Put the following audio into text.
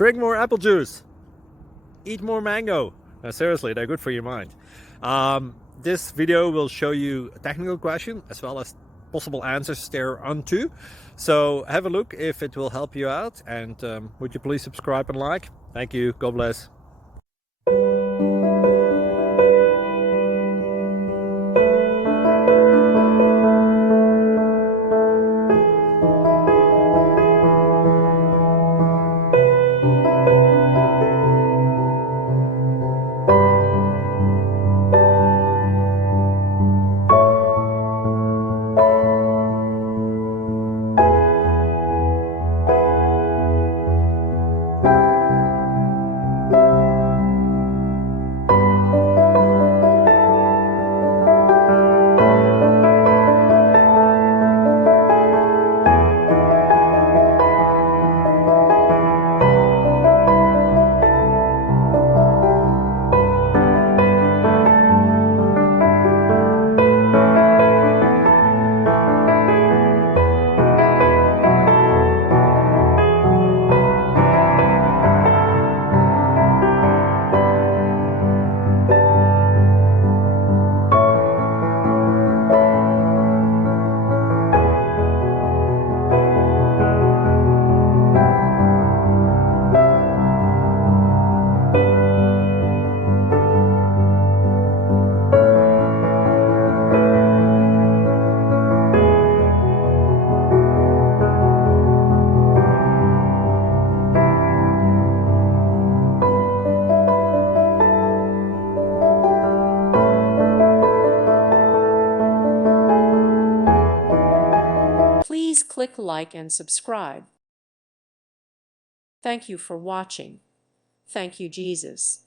Drink more apple juice. Eat more mango. Seriously, they're good for your mind. This video will show you a technical question as well as possible answers thereunto. So have a look if it will help you out, and would you please subscribe and like? Thank you. God bless. Please click like and subscribe. Thank you for watching. Thank you, Jesus.